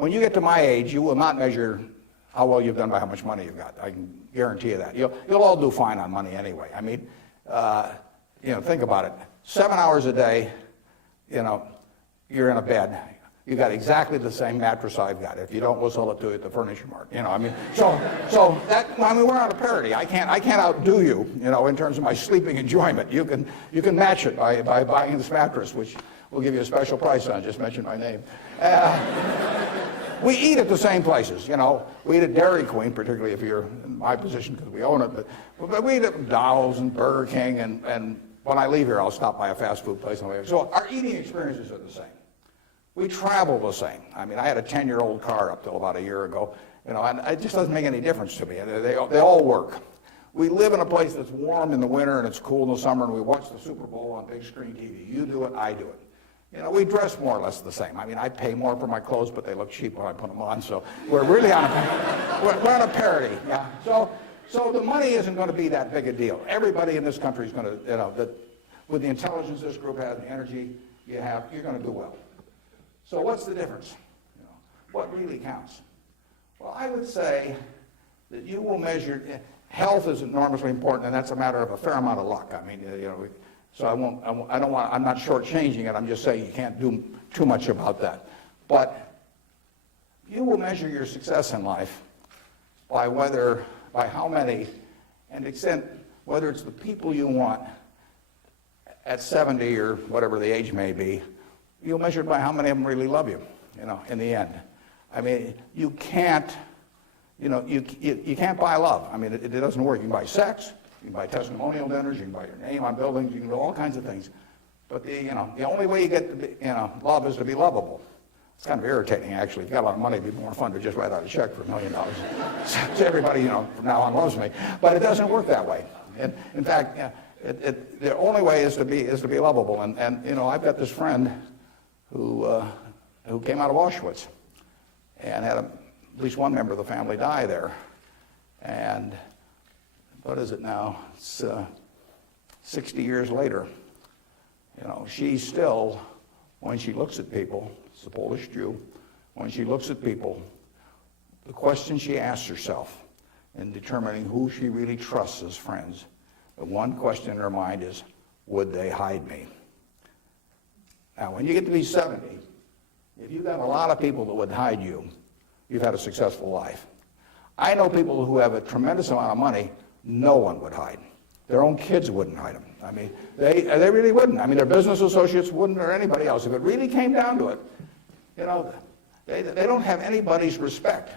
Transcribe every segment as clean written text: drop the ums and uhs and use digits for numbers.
when you get to my age, you will not measure how well you've done by how much money you've got. I can guarantee you that. You'll all do fine on money anyway. I mean, think about it. 7 hours a day, you're in a bed. You got exactly the same mattress I've got. If you don't, we'll sell it to you at the furniture mart. We're on a parity. I can't outdo you, in terms of my sleeping enjoyment. You can match it by buying this mattress, which we'll give you a special price on. Just mention my name. We eat at the same places, We eat at Dairy Queen, particularly if you're in my position because we own it. But we eat at McDonald's and Burger King, and when I leave here, I'll stop by a fast food place. So our eating experiences are the same. We travel the same. I mean, I had a 10-year-old car up till about a year ago, and it just doesn't make any difference to me. They all work. We live in a place that's warm in the winter and it's cool in the summer, and we watch the Super Bowl on big screen TV. You do it, I do it. We dress more or less the same. I mean, I pay more for my clothes, but they look cheap when I put them on. So we're really on a parity. Yeah. So the money isn't going to be that big a deal. Everybody in this country is going to, with the intelligence this group has, the energy you have, you're going to do well. So what's the difference? What really counts? Well, I would say that you will measure, health is enormously important, and that's a matter of a fair amount of luck. I mean, so I'm not shortchanging it. I'm just saying you can't do too much about that. But you will measure your success in life by how many, and extent, whether it's the people you want at 70 or whatever the age may be, you'll measure it by how many of them really love you, in the end. I mean, you can't buy love. I mean, it doesn't work. You can buy sex, you can buy testimonial dinners, you can buy your name on buildings, you can do all kinds of things. But the only way you get to be, love is to be lovable. It's kind of irritating, actually. If you got a lot of money, it'd be more fun to just write out a check for $1 million. So everybody, from now on loves me. But it doesn't work that way. And in fact, the only way is to be lovable. And I've got this friend who came out of Auschwitz and had at least one member of the family die there. And what is it now? It's 60 years later. She still, when she looks at people, it's a Polish Jew, when she looks at people, the question she asks herself in determining who she really trusts as friends, the one question in her mind is, would they hide me? Now, when you get to be 70, if you've got a lot of people that would hide you, you've had a successful life. I know people who have a tremendous amount of money, no one would hide. Their own kids wouldn't hide them. I mean, they really wouldn't. I mean, their business associates wouldn't, or anybody else. If it really came down to it, they don't have anybody's respect.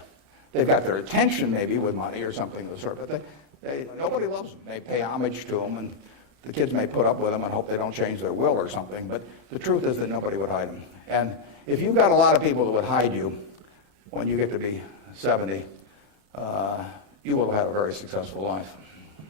They've got their attention maybe with money or something of the sort, but nobody loves them. They pay homage to them, and the kids may put up with them and hope they don't change their will or something, but the truth is that nobody would hide them. And if you've got a lot of people that would hide you when you get to be 70, you will have had a very successful life.